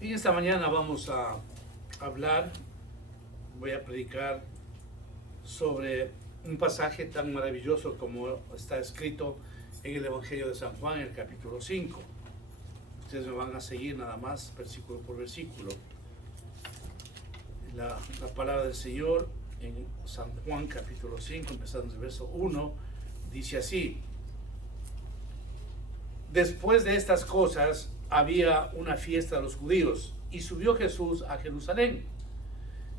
Y esta mañana vamos a hablar, voy a predicar sobre un pasaje tan maravilloso como está escrito en el Evangelio de San Juan, en el capítulo 5. Ustedes me van a seguir nada más, versículo por versículo. La palabra del Señor en San Juan, capítulo 5, empezando en el verso 1, dice así: Después de estas cosas había una fiesta de los judíos, y subió Jesús a Jerusalén.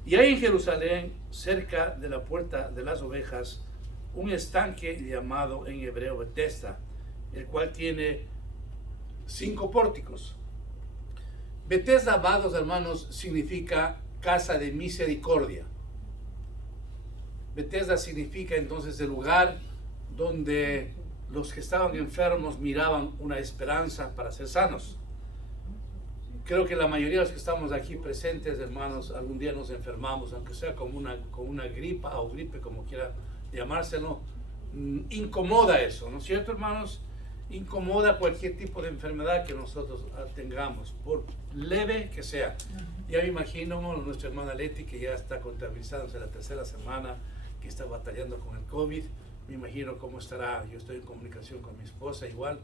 Y hay en Jerusalén, cerca de la puerta de las ovejas, un estanque llamado en hebreo Betesda, el cual tiene 5 pórticos. Betesda, amados hermanos, significa casa de misericordia. Betesda significa entonces el lugar donde los que estaban enfermos miraban una esperanza para ser sanos. Creo que la mayoría de los que estamos aquí presentes, hermanos, algún día nos enfermamos, aunque sea con una gripa o gripe, como quiera llamárselo. Incomoda eso, ¿no es cierto, hermanos? Incomoda cualquier tipo de enfermedad que nosotros tengamos, por leve que sea. Ya me imagino nuestra hermana Leti, que ya está contabilizándose la 3ª semana, que está batallando con el COVID. Me imagino cómo estará. Yo estoy en comunicación con mi esposa igual,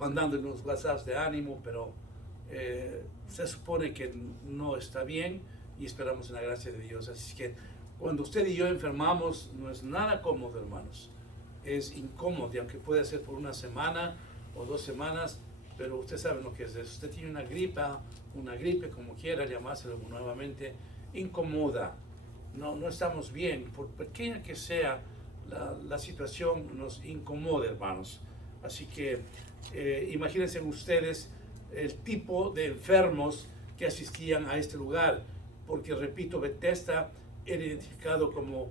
mandando unos WhatsApps de ánimo, pero se supone que no está bien y esperamos en la gracia de Dios. Así que cuando usted y yo enfermamos, no es nada cómodo, hermanos. Es incómodo, y aunque puede ser por una semana o 2 semanas, pero usted sabe lo que es eso. Usted tiene una gripe, como quiera llamárselo nuevamente, incomoda. No estamos bien, por pequeña que sea la situación, nos incomoda, hermanos. Así que imagínense ustedes el tipo de enfermos que asistían a este lugar, porque repito, Betesda era identificado como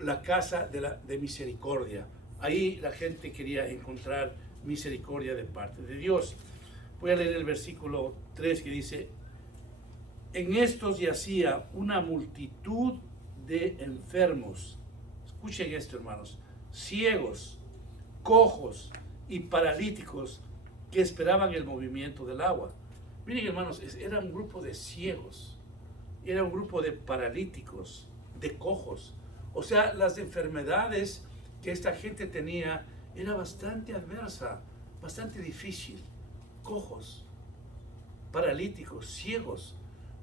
la casa de misericordia. Ahí la gente quería encontrar misericordia de parte de Dios. Voy a leer el versículo 3 que dice: En estos yacía una multitud de enfermos. Escuchen esto, hermanos: ciegos, cojos y paralíticos que esperaban el movimiento del agua. Miren, hermanos, era un grupo de ciegos, era un grupo de paralíticos, de cojos. O sea, las enfermedades que esta gente tenía era bastante adversa, bastante difícil. Cojos, paralíticos, ciegos.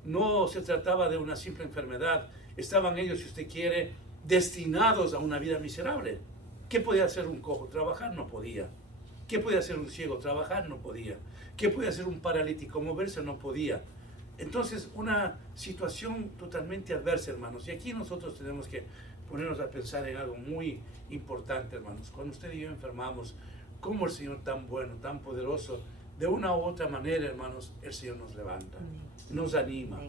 No se trataba de una simple enfermedad. Estaban ellos, si usted quiere, destinados a una vida miserable. ¿Qué podía hacer un cojo? Trabajar no podía. ¿Qué podía hacer un ciego? Trabajar no podía. ¿Qué podía hacer un paralítico? Moverse no podía. Entonces, una situación totalmente adversa, hermanos. Y aquí nosotros tenemos que ponernos a pensar en algo muy importante, hermanos. Cuando usted y yo enfermamos, cómo el Señor tan bueno, tan poderoso, de una u otra manera, hermanos, el Señor nos levanta, nos anima.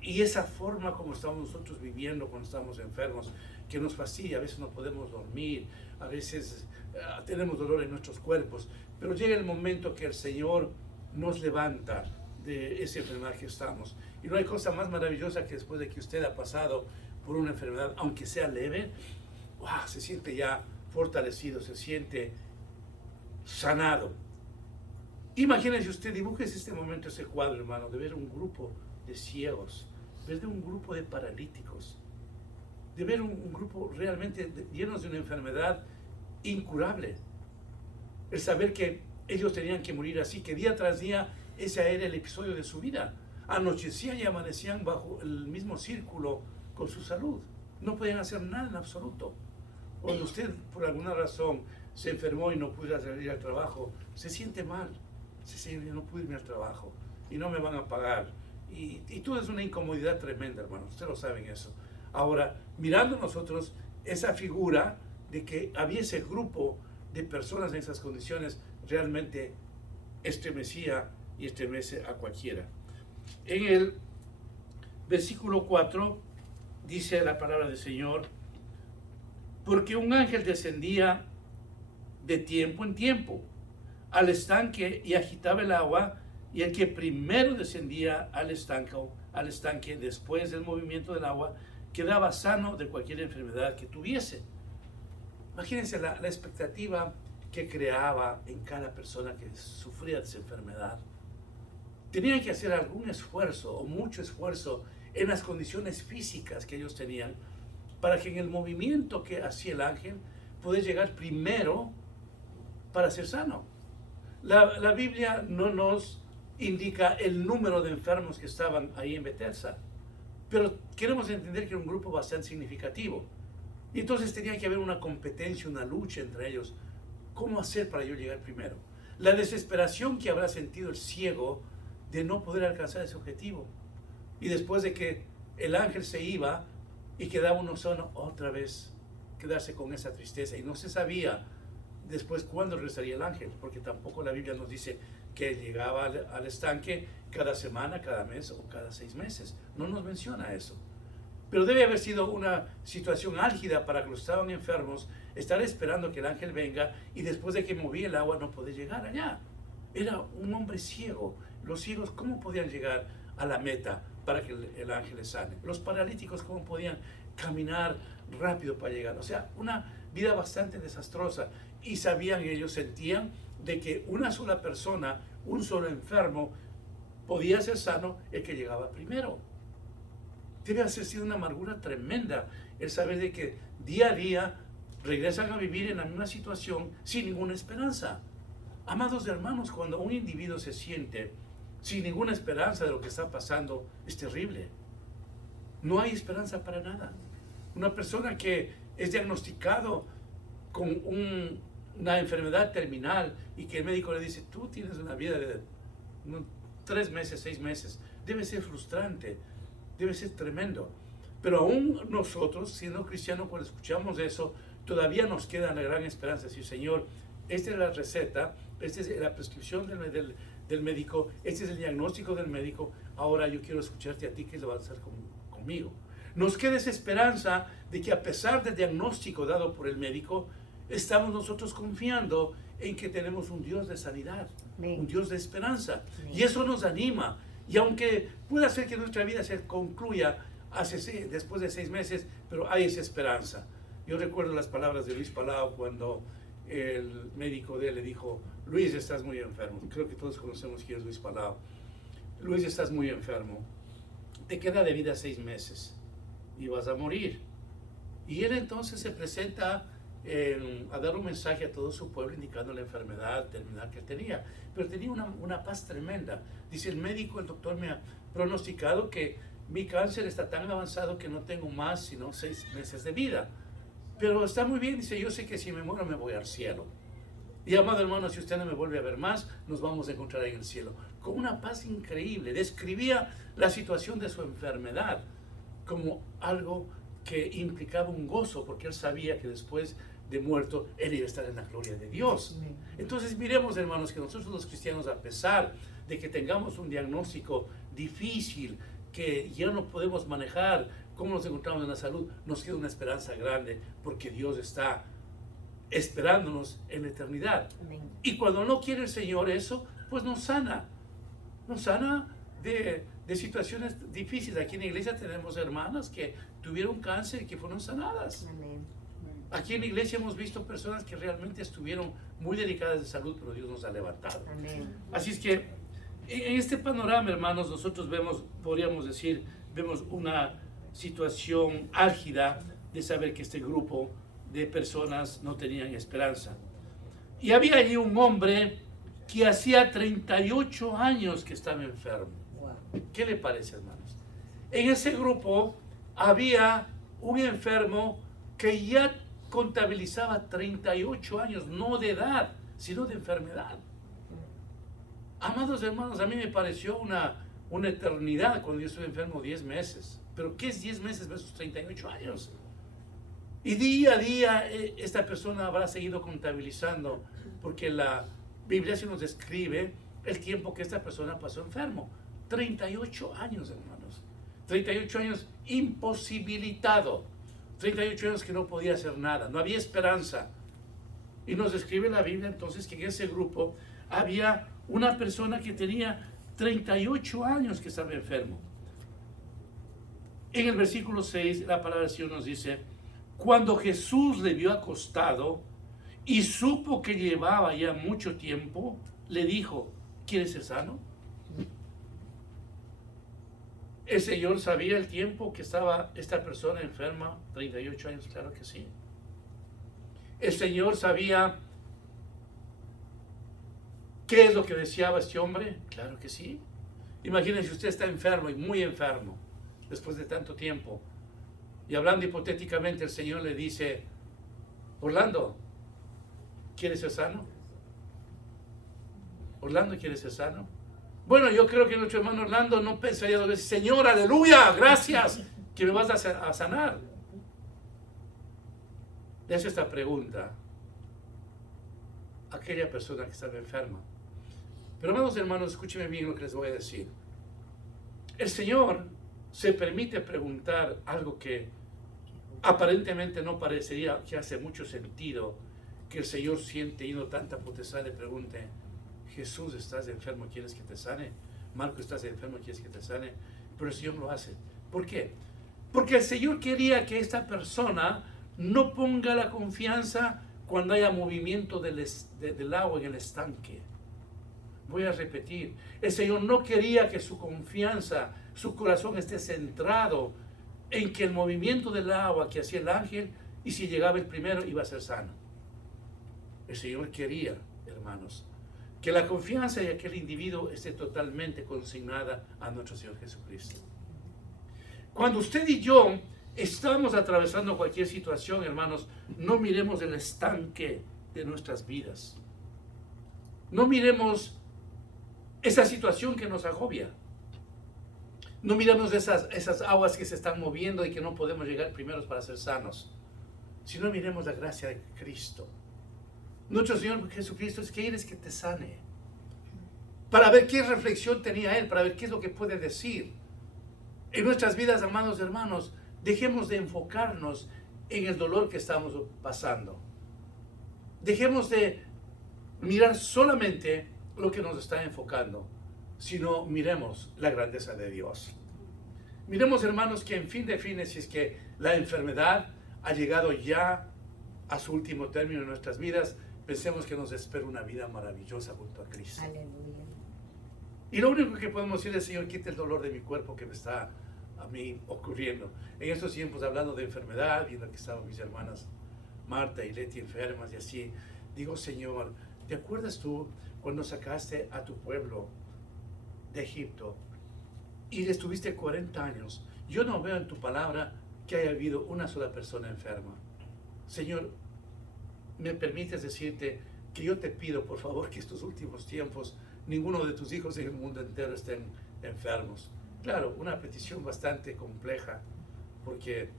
Y esa forma como estamos nosotros viviendo cuando estamos enfermos, que nos fastidia, a veces no podemos dormir, a veces tenemos dolor en nuestros cuerpos, pero llega el momento que el Señor nos levanta de esa enfermedad que estamos. Y no hay cosa más maravillosa que después de que usted ha pasado por una enfermedad, aunque sea leve, ¡wow!, se siente ya fortalecido, se siente sanado. Imagínense usted, dibújese este momento, ese cuadro, hermano, de ver un grupo de ciegos, de ver un grupo de paralíticos, de ver un grupo realmente llenos de una enfermedad incurable. El saber que ellos tenían que morir así, que día tras día ese era el episodio de su vida. Anochecían y amanecían bajo el mismo círculo con su salud. No podían hacer nada en absoluto. Cuando usted por alguna razón se enfermó y no pudo salir al trabajo, se siente mal. Se siente: no pude irme al trabajo y no me van a pagar. Y todo es una incomodidad tremenda, hermano. Ustedes lo saben eso. Ahora, mirando nosotros esa figura de que había ese grupo de personas en esas condiciones, realmente estremecía y estremece a cualquiera. En el versículo 4 dice la palabra del Señor: porque un ángel descendía de tiempo en tiempo al estanque y agitaba el agua, y el que primero descendía al estanque después del movimiento del agua quedaba sano de cualquier enfermedad que tuviese. Imagínense la expectativa que creaba en cada persona que sufría de esa enfermedad. tenían que hacer algún esfuerzo o mucho esfuerzo en las condiciones físicas que ellos tenían para que en el movimiento que hacía el ángel pudiera llegar primero para ser sano. La Biblia no nos indica el número de enfermos que estaban ahí en Bethesda, pero queremos entender que era un grupo bastante significativo. Y entonces tenía que haber una competencia, una lucha entre ellos. ¿Cómo hacer para yo llegar primero? La desesperación que habrá sentido el ciego de no poder alcanzar ese objetivo. Y después de que el ángel se iba y quedaba uno solo, otra vez quedarse con esa tristeza. Y no se sabía después cuándo regresaría el ángel, porque tampoco la Biblia nos dice que llegaba al estanque cada semana, cada mes o cada 6 meses. No nos menciona eso. Pero debe haber sido una situación álgida para que los que estaban enfermos estar esperando que el ángel venga y después de que movía el agua no poder llegar allá. Era un hombre ciego. Los ciegos, ¿cómo podían llegar a la meta para que el ángel les sane? Los paralíticos, ¿cómo podían caminar rápido para llegar? O sea, una vida bastante desastrosa. Y sabían ellos, sentían de que una sola persona, un solo enfermo, podía ser sano el que llegaba primero. Debe haber sido una amargura tremenda el saber de que día a día regresan a vivir en la misma situación sin ninguna esperanza. Amados hermanos, cuando un individuo se siente sin ninguna esperanza de lo que está pasando, es terrible. No hay esperanza para nada. Una persona que es diagnosticado con una enfermedad terminal y que el médico le dice, tú tienes una vida de 3 meses, 6 meses, debe ser frustrante. Debe ser tremendo. Pero aún nosotros, siendo cristianos, cuando escuchamos eso, todavía nos queda la gran esperanza. Decir, Señor, esta es la receta, esta es la prescripción del médico, este es el diagnóstico del médico, ahora yo quiero escucharte a ti, ¿qué lo vas a hacer conmigo? Nos queda esa esperanza de que a pesar del diagnóstico dado por el médico, estamos nosotros confiando en que tenemos un Dios de sanidad, un Dios de esperanza. Y eso nos anima. Y aunque pueda ser que nuestra vida se concluya después de 6 meses, pero hay esa esperanza. Yo recuerdo las palabras de Luis Palau cuando el médico de él le dijo, Luis, estás muy enfermo. Creo que todos conocemos quién es Luis Palau. Luis, estás muy enfermo. Te queda de vida 6 meses y vas a morir. Y él entonces se presenta a dar un mensaje a todo su pueblo indicando la enfermedad terminal que tenía, pero tenía una paz tremenda. Dice el médico, el doctor me ha pronosticado que mi cáncer está tan avanzado que no tengo más sino 6 meses de vida, pero está muy bien. Dice, yo sé que si me muero me voy al cielo, y amado hermano, si usted no me vuelve a ver más, nos vamos a encontrar en el cielo. Con una paz increíble, describía la situación de su enfermedad como algo que implicaba un gozo, porque él sabía que después de muerto, él iba a estar en la gloria de Dios. Entonces miremos, hermanos, que nosotros los cristianos, a pesar de que tengamos un diagnóstico difícil, que ya no podemos manejar cómo nos encontramos en la salud, nos queda una esperanza grande, porque Dios está esperándonos en la eternidad. Amén. Y cuando no quiere el Señor eso, pues nos sana de situaciones difíciles. Aquí en la iglesia tenemos hermanas que tuvieron cáncer y que fueron sanadas. Amén. Aquí en la iglesia hemos visto personas que realmente estuvieron muy delicadas de salud, pero Dios nos ha levantado. Amén. Así es que en este panorama, hermanos, nosotros podríamos decir, vemos una situación álgida de saber que este grupo de personas no tenían esperanza. Y había allí un hombre que hacía 38 años que estaba enfermo. ¿Qué le parece, hermanos? En ese grupo había un enfermo que ya contabilizaba 38 años, no de edad, sino de enfermedad. Amados hermanos, a mí me pareció una eternidad cuando yo estuve enfermo 10 meses. Pero ¿qué es 10 meses versus 38 años? Y día a día esta persona habrá seguido contabilizando, porque la Biblia se nos describe el tiempo que esta persona pasó enfermo. 38 años, hermanos. 38 años imposibilitado. 38 años que no podía hacer nada, no había esperanza. Y nos describe la Biblia entonces que en ese grupo había una persona que tenía 38 años que estaba enfermo. En el versículo 6, la palabra del Señor nos dice, cuando Jesús le vio acostado y supo que llevaba ya mucho tiempo, le dijo, ¿quieres ser sano? ¿El Señor sabía el tiempo que estaba esta persona enferma? 38 años, claro que sí. ¿El Señor sabía qué es lo que deseaba este hombre? Claro que sí. Imagínense, usted está enfermo y muy enfermo después de tanto tiempo. Y hablando hipotéticamente, el Señor le dice: Orlando, ¿quieres ser sano? Orlando, ¿quieres ser sano? Bueno, yo creo que nuestro hermano Orlando no pensaría dos veces: Señor, aleluya, gracias, que me vas a sanar. Le hace esta pregunta a aquella persona que estaba enferma. Pero hermanos, escúchenme bien lo que les voy a decir. El Señor se permite preguntar algo que aparentemente no parecería que hace mucho sentido, que el Señor siente y no tanta potestad le pregunte: Jesús, ¿estás enfermo? ¿Quieres que te sane? Marco, ¿estás enfermo? ¿Quieres que te sane? Pero el Señor lo hace. ¿Por qué? Porque el Señor quería que esta persona no ponga la confianza cuando haya movimiento del agua en el estanque. Voy a repetir, el Señor no quería que su confianza, su corazón esté centrado en que el movimiento del agua que hacía el ángel, y si llegaba el primero iba a ser sano. El Señor quería, hermanos, que la confianza de aquel individuo esté totalmente consignada a nuestro Señor Jesucristo. Cuando usted y yo estamos atravesando cualquier situación, hermanos, no miremos el estanque de nuestras vidas. No miremos esa situación que nos agobia. No miremos esas aguas que se están moviendo y que no podemos llegar primeros para ser sanos, sino miremos la gracia de Cristo. Nuestro Señor Jesucristo quiere que te sane, para ver qué reflexión tenía Él, para ver qué es lo que puede decir. En nuestras vidas, amados hermanos, dejemos de enfocarnos en el dolor que estamos pasando. Dejemos de mirar solamente lo que nos está enfocando, sino miremos la grandeza de Dios. Miremos, hermanos, que en fin de fines, si es que la enfermedad ha llegado ya a su último término en nuestras vidas, pensemos que nos espera una vida maravillosa junto a Cristo. Aleluya. Y lo único que podemos decir es: Señor, quita el dolor de mi cuerpo que me está a mí ocurriendo. En estos tiempos, hablando de enfermedad, viendo que estaban mis hermanas Marta y Leti enfermas y así, digo: Señor, ¿te acuerdas tú cuando sacaste a tu pueblo de Egipto y estuviste 40 años? Yo no veo en tu palabra que haya habido una sola persona enferma. Señor, ¿me permites decirte que yo te pido, por favor, que estos últimos tiempos ninguno de tus hijos en el mundo entero estén enfermos? Claro, una petición bastante compleja, porque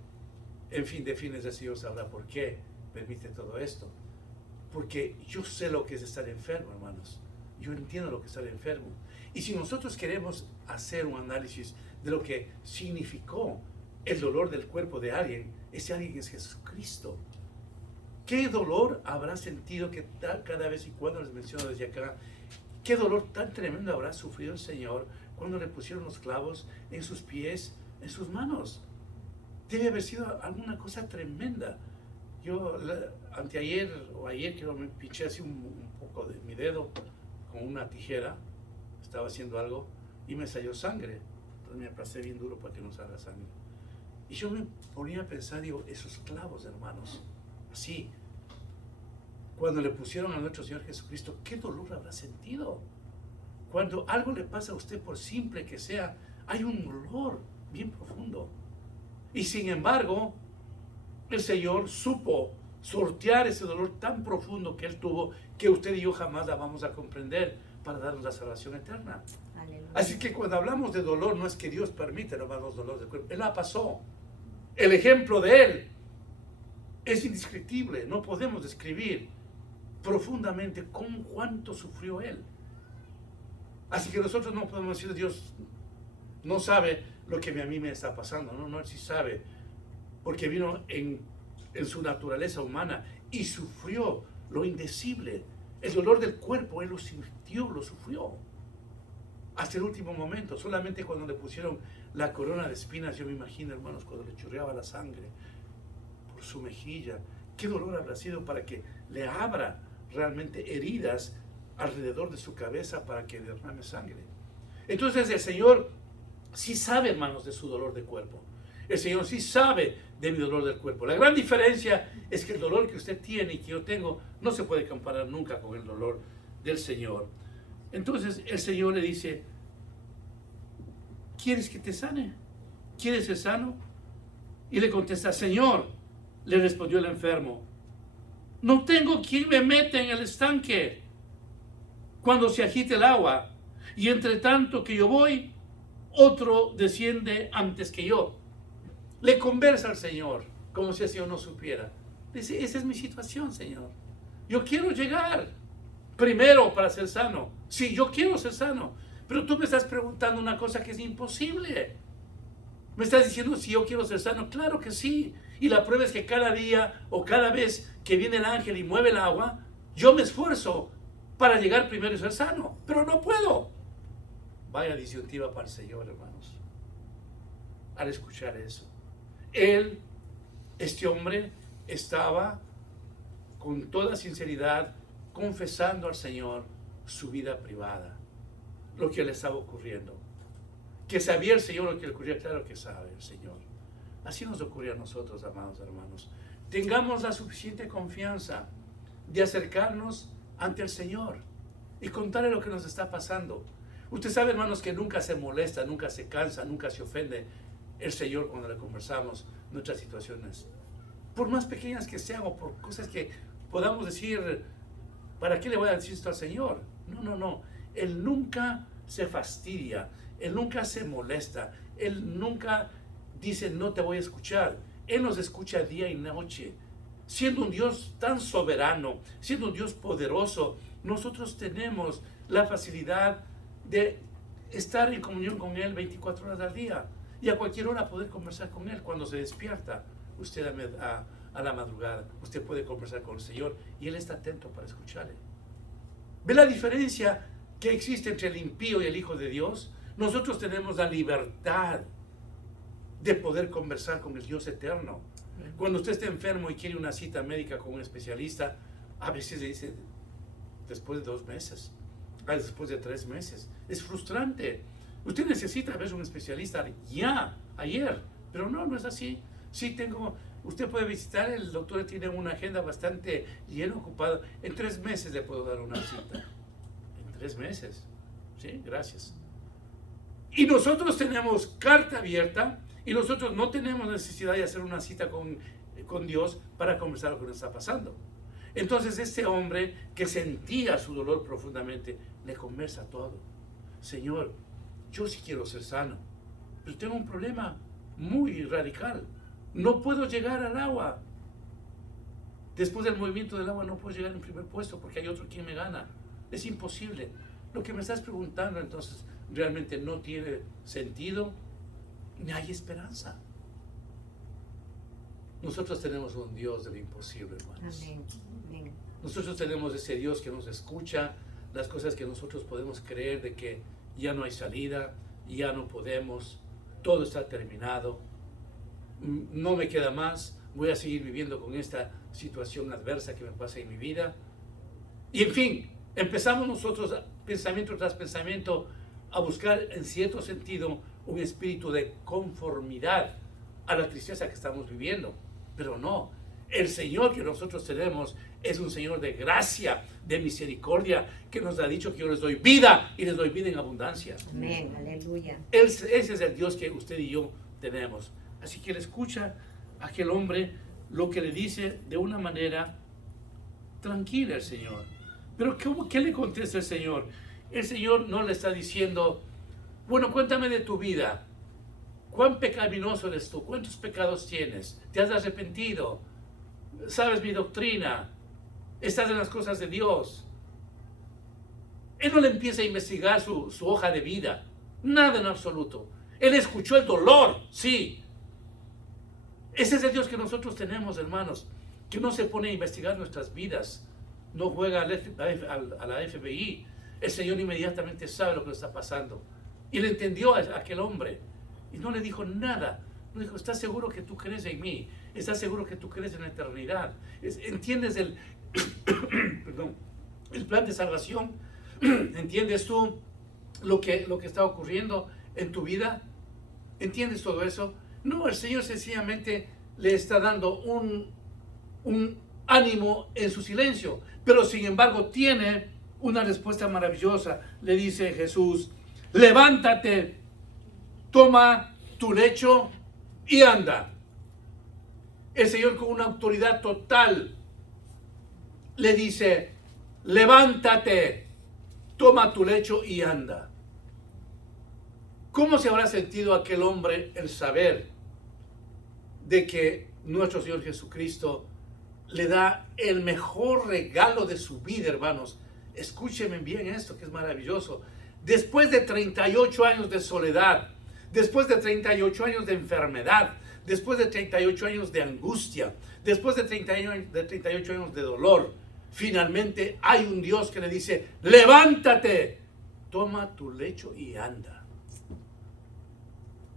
en fin de fines el Señor sabrá por qué permite todo esto. Porque yo sé lo que es estar enfermo, hermanos. Yo entiendo lo que es estar enfermo. Y si nosotros queremos hacer un análisis de lo que significó el dolor del cuerpo de alguien, ese alguien es Jesucristo. ¿Qué dolor habrá sentido que cada vez y cuando les menciono desde acá? ¿Qué dolor tan tremendo habrá sufrido el Señor cuando le pusieron los clavos en sus pies, en sus manos? Debe haber sido alguna cosa tremenda. Yo anteayer o ayer que me pinché así un poco de mi dedo con una tijera, estaba haciendo algo y me salió sangre. Entonces me aplasté bien duro para que no salga sangre. Y yo me ponía a pensar, digo, esos clavos, hermanos, así, cuando le pusieron a nuestro Señor Jesucristo, ¿qué dolor habrá sentido? Cuando algo le pasa a usted, por simple que sea, hay un dolor bien profundo. Y sin embargo, el Señor supo sortear ese dolor tan profundo que Él tuvo, que usted y yo jamás la vamos a comprender, para darnos la salvación eterna. Aleluya. Así que cuando hablamos de dolor, no es que Dios permite nomás los dolores del cuerpo. Él la pasó. El ejemplo de Él es indescriptible. No podemos describir profundamente cuánto sufrió Él. Así que nosotros no podemos decir: Dios no sabe lo que a mí me está pasando. No, Él sí sabe, porque vino en su naturaleza humana y sufrió lo indecible. El dolor del cuerpo Él lo sintió, lo sufrió hasta el último momento. Solamente cuando le pusieron la corona de espinas, yo me imagino, hermanos, cuando le chorreaba la sangre por su mejilla, qué dolor habrá sido para que le abra realmente heridas alrededor de su cabeza para que derrame sangre. Entonces el Señor sí sabe, hermanos, de su dolor de cuerpo. El Señor sí sabe de mi dolor del cuerpo. La gran diferencia es que el dolor que usted tiene y que yo tengo no se puede comparar nunca con el dolor del Señor. Entonces el Señor le dice, ¿quieres que te sane? ¿Quieres ser sano? Y le contesta, Señor, le respondió el enfermo, no tengo quien me meta en el estanque cuando se agite el agua, y entre tanto que yo voy, otro desciende antes que yo. Le conversa al Señor, como si el Señor no supiera. Dice, esa es mi situación, Señor. Yo quiero llegar primero para ser sano. Sí, yo quiero ser sano, pero tú me estás preguntando una cosa que es imposible. Me estás diciendo si yo quiero ser sano. Claro que sí. Y la prueba es que cada día o cada vez que viene el ángel y mueve el agua, yo me esfuerzo para llegar primero y ser sano, pero no puedo. Vaya disyuntiva para el Señor, hermanos, al escuchar eso. Este hombre, estaba con toda sinceridad confesando al Señor su vida privada, lo que le estaba ocurriendo. Que sabía el Señor lo que le ocurría, claro que sabe el Señor. Así nos ocurre a nosotros, amados hermanos. Tengamos la suficiente confianza de acercarnos ante el Señor y contarle lo que nos está pasando. Usted sabe, hermanos, que nunca se molesta, nunca se cansa, nunca se ofende el Señor cuando le conversamos nuestras situaciones. Por más pequeñas que sean o por cosas que podamos decir, ¿para qué le voy a decir esto al Señor? No. Él nunca se fastidia, Él nunca se molesta, Él nunca dice no te voy a escuchar. Él nos escucha día y noche. Siendo un Dios tan soberano, siendo un Dios poderoso, nosotros tenemos la facilidad de estar en comunión con Él 24 horas al día y a cualquier hora poder conversar con Él. Cuando se despierta usted a la madrugada, usted puede conversar con el Señor y Él está atento para escucharle. ¿Ve la diferencia que existe entre el impío y el Hijo de Dios? Nosotros tenemos la libertad de poder conversar con el Dios eterno. Cuando usted está enfermo y quiere una cita médica con un especialista, a veces le dice después de 2 meses, después de 3 meses. Es frustrante. Usted necesita ver a un especialista ya, ayer, pero no es así. Sí usted puede visitar, el doctor tiene una agenda bastante llena, ocupada. En 3 meses le puedo dar una cita. En 3 meses. Sí, gracias. Y nosotros tenemos carta abierta y nosotros no tenemos necesidad de hacer una cita con Dios para conversar lo que nos está pasando. Entonces este hombre que sentía su dolor profundamente, le conversa todo. Señor, yo sí quiero ser sano, pero tengo un problema muy radical. No puedo llegar al agua. Después del movimiento del agua no puedo llegar en primer puesto porque hay otro quien me gana. Es imposible. Lo que me estás preguntando entonces realmente no tiene sentido ni hay esperanza. Nosotros tenemos un Dios de lo imposible, hermanos. Amén. Amén. Nosotros tenemos ese Dios que nos escucha las cosas que nosotros podemos creer de que ya no hay salida, ya no podemos, todo está terminado, no me queda más, voy a seguir viviendo con esta situación adversa que me pasa en mi vida. Y en fin, empezamos nosotros, pensamiento tras pensamiento, a buscar en cierto sentido un espíritu de conformidad a la tristeza que estamos viviendo. Pero no, el Señor que nosotros tenemos es un Señor de gracia, de misericordia, que nos ha dicho que yo les doy vida y les doy vida en abundancia. Amén, aleluya. Ese es el Dios que usted y yo tenemos. Así que le escucha a aquel hombre lo que le dice de una manera tranquila el Señor. Pero ¿qué le contesta el Señor? El Señor no le está diciendo, bueno, cuéntame de tu vida. ¿Cuán pecaminoso eres tú? ¿Cuántos pecados tienes? ¿Te has arrepentido? ¿Sabes mi doctrina? ¿Estás en las cosas de Dios? Él no le empieza a investigar su hoja de vida. Nada en absoluto. Él escuchó el dolor, sí. Ese es el Dios que nosotros tenemos, hermanos, que no se pone a investigar nuestras vidas. No juega a la FBI. El Señor inmediatamente sabe lo que le está pasando. Y le entendió a aquel hombre. Y no le dijo nada. No dijo, ¿estás seguro que tú crees en mí? ¿Estás seguro que tú crees en la eternidad? ¿Entiendes perdón, el plan de salvación? ¿Entiendes tú lo que está ocurriendo en tu vida? ¿Entiendes todo eso? No, el Señor sencillamente le está dando un ánimo en su silencio, pero sin embargo tiene una respuesta maravillosa. Le dice Jesús, levántate, toma tu lecho y anda. El Señor con una autoridad total le dice, levántate, toma tu lecho y anda. ¿Cómo se habrá sentido aquel hombre el saber de que nuestro Señor Jesucristo le da el mejor regalo de su vida, hermanos? Escúchenme bien esto, que es maravilloso. Después de 38 años de soledad, después de 38 años de enfermedad, después de 38 años de angustia, después de 38 años de dolor, finalmente hay un Dios que le dice, levántate, toma tu lecho y anda.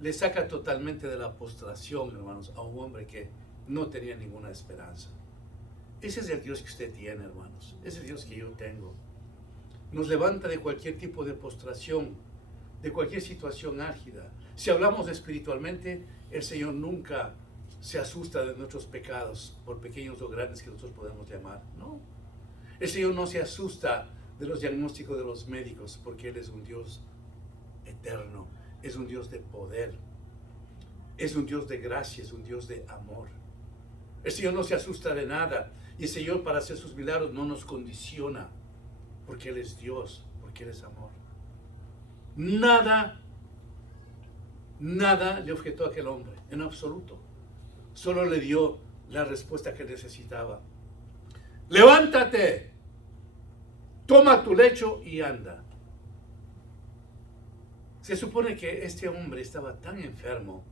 Le saca totalmente de la postración, hermanos, a un hombre que no tenía ninguna esperanza. Ese es el Dios que usted tiene, hermanos. Ese es el Dios que yo tengo. Nos levanta de cualquier tipo de postración, de cualquier situación álgida. Si hablamos espiritualmente, el Señor nunca se asusta de nuestros pecados, por pequeños o grandes que nosotros podemos llamar. No. El Señor no se asusta de los diagnósticos de los médicos, porque Él es un Dios eterno. Es un Dios de poder, es un Dios de gracia, es un Dios de amor. El Señor no se asusta de nada, y el Señor para hacer sus milagros no nos condiciona, porque Él es Dios, porque Él es amor. Nada le objetó a aquel hombre, en absoluto. Solo le dio la respuesta que necesitaba. Levántate, toma tu lecho y anda. Se supone que este hombre estaba tan enfermo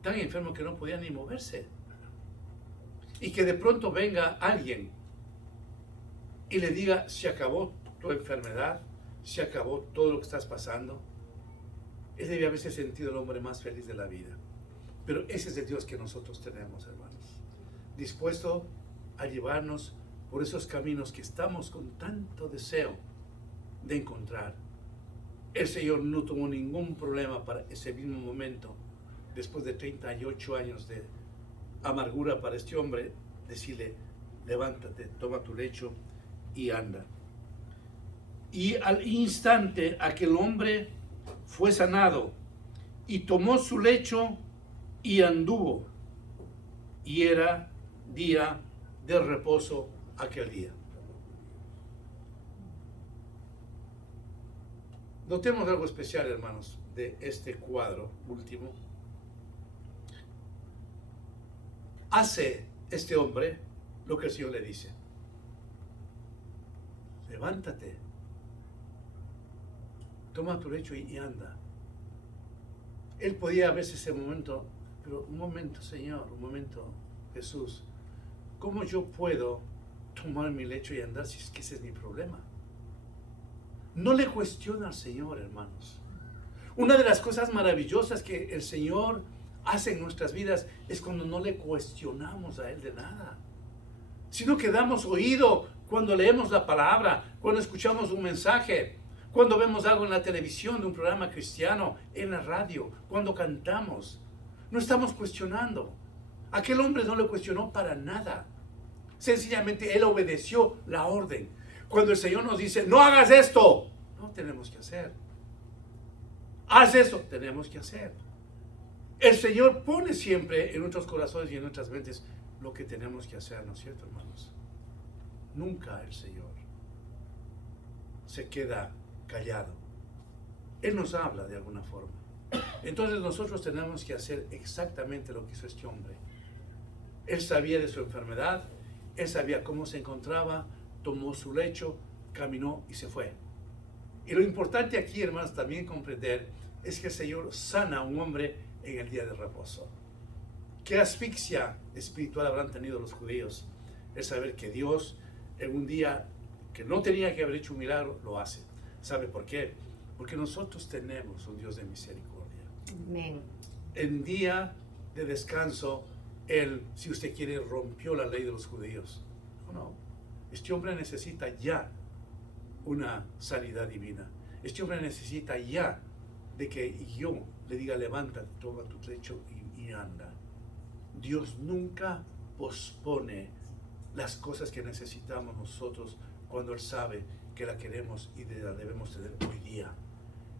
que no podía ni moverse. Y que de pronto venga alguien y le diga, se acabó tu enfermedad, se acabó todo lo que estás pasando. Él debía haberse sentido el hombre más feliz de la vida. Pero ese es el Dios que nosotros tenemos, hermanos. Dispuesto a llevarnos por esos caminos que estamos con tanto deseo de encontrar. El Señor no tuvo ningún problema para ese mismo momento, después de 38 años de amargura para este hombre, decirle, levántate, toma tu lecho y anda. Y al instante aquel hombre fue sanado y tomó su lecho y anduvo. Y era día de reposo aquel día. Notemos algo especial, hermanos, de este cuadro último. Hace este hombre lo que el Señor le dice. Levántate, toma tu lecho y anda. Él podía a veces ese momento, pero un momento, Señor, un momento, Jesús, ¿cómo yo puedo tomar mi lecho y andar si es que ese es mi problema? No le cuestiona al Señor, hermanos. Una de las cosas maravillosas que el Señor hace en nuestras vidas es cuando no le cuestionamos a Él de nada, sino que damos oído cuando leemos la palabra, cuando escuchamos un mensaje, cuando vemos algo en la televisión de un programa cristiano, en la radio, cuando cantamos. No estamos cuestionando. Aquel hombre no le cuestionó para nada. Sencillamente él obedeció la orden. Cuando el Señor nos dice, no hagas esto, no tenemos que hacer. Haz eso, tenemos que hacer. El Señor pone siempre en nuestros corazones y en nuestras mentes lo que tenemos que hacer, ¿no es cierto, hermanos? Nunca el Señor se queda callado. Él nos habla de alguna forma. Entonces nosotros tenemos que hacer exactamente lo que hizo este hombre. Él sabía de su enfermedad, él sabía cómo se encontraba, tomó su lecho, caminó y se fue. Y lo importante aquí, hermanos, también comprender es que el Señor sana a un hombre en el día de reposo. ¿Qué asfixia espiritual habrán tenido los judíos? El saber que Dios en un día que no tenía que haber hecho un milagro, lo hace. ¿Sabe por qué? Porque nosotros tenemos un Dios de misericordia. Amén. En día de descanso, Él, si usted quiere, rompió la ley de los judíos. No. Este hombre necesita ya una sanidad divina. Este hombre necesita ya de que yo le diga, levántate, toma tu lecho y anda. Dios nunca pospone las cosas que necesitamos nosotros cuando Él sabe que la queremos y la debemos tener hoy día.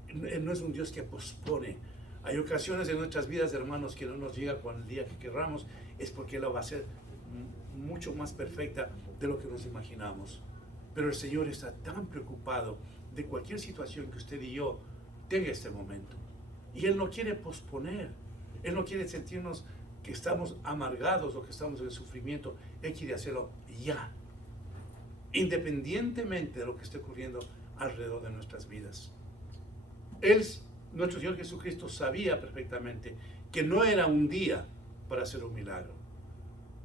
Él no es un Dios que pospone. Hay ocasiones en nuestras vidas, hermanos, que no nos llega con el día que querramos, es porque Él la va a hacer mucho más perfecta de lo que nos imaginamos. Pero el Señor está tan preocupado de cualquier situación que usted y yo tenga este momento. Y Él no quiere posponer. Él no quiere sentirnos que estamos amargados o que estamos en sufrimiento. Él quiere hacerlo ya, independientemente de lo que esté ocurriendo alrededor de nuestras vidas. Nuestro Señor Jesucristo sabía perfectamente que no era un día para hacer un milagro.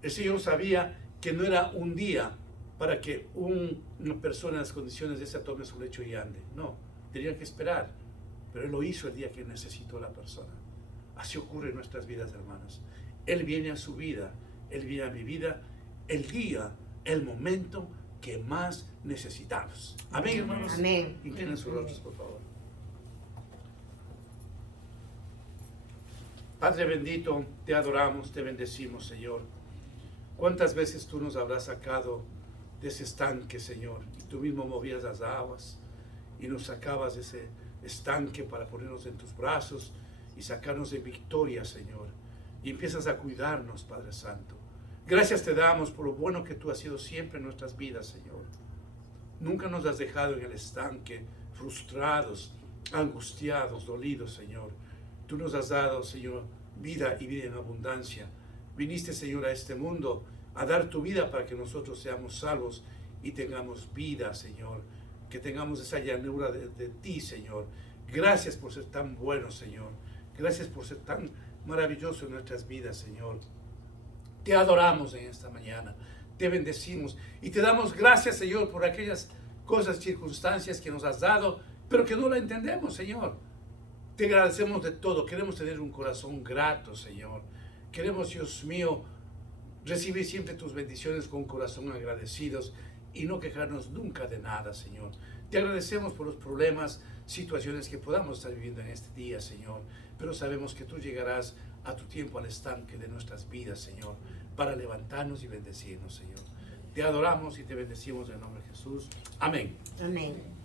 El Señor sabía que no era un día para que una persona en las condiciones de esa tome su lecho y ande. No, tenía que esperar. Pero Él lo hizo el día que necesitó la persona. Así ocurre en nuestras vidas, hermanos. Él viene a su vida, Él viene a mi vida, el día, el momento que más necesitamos. Amén, hermanos. Amén. Inclinen sus rostros, por favor. Padre bendito, te adoramos, te bendecimos, Señor. ¿Cuántas veces tú nos habrás sacado de ese estanque, Señor? Y tú mismo movías las aguas y nos sacabas de ese estanque para ponernos en tus brazos y sacarnos de victoria, Señor. Y empiezas a cuidarnos, Padre Santo. Gracias te damos por lo bueno que tú has sido siempre en nuestras vidas, Señor. Nunca nos has dejado en el estanque, frustrados, angustiados, dolidos, Señor. Tú nos has dado, Señor, vida y vida en abundancia. Viniste, Señor, a este mundo a dar tu vida para que nosotros seamos salvos y tengamos vida, Señor. Que tengamos esa llanura de ti, Señor. Gracias por ser tan bueno, Señor. Gracias por ser tan maravilloso en nuestras vidas, Señor. Te adoramos en esta mañana. Te bendecimos y te damos gracias, Señor, por aquellas cosas, circunstancias que nos has dado, pero que no la entendemos, Señor. Te agradecemos de todo. Queremos tener un corazón grato, Señor. Queremos, Dios mío, recibir siempre tus bendiciones con corazón agradecidos y no quejarnos nunca de nada, Señor. Te agradecemos por los problemas, situaciones que podamos estar viviendo en este día, Señor. Pero sabemos que tú llegarás a tu tiempo al estanque de nuestras vidas, Señor, para levantarnos y bendecirnos, Señor. Te adoramos y te bendecimos en el nombre de Jesús. Amén. Amén.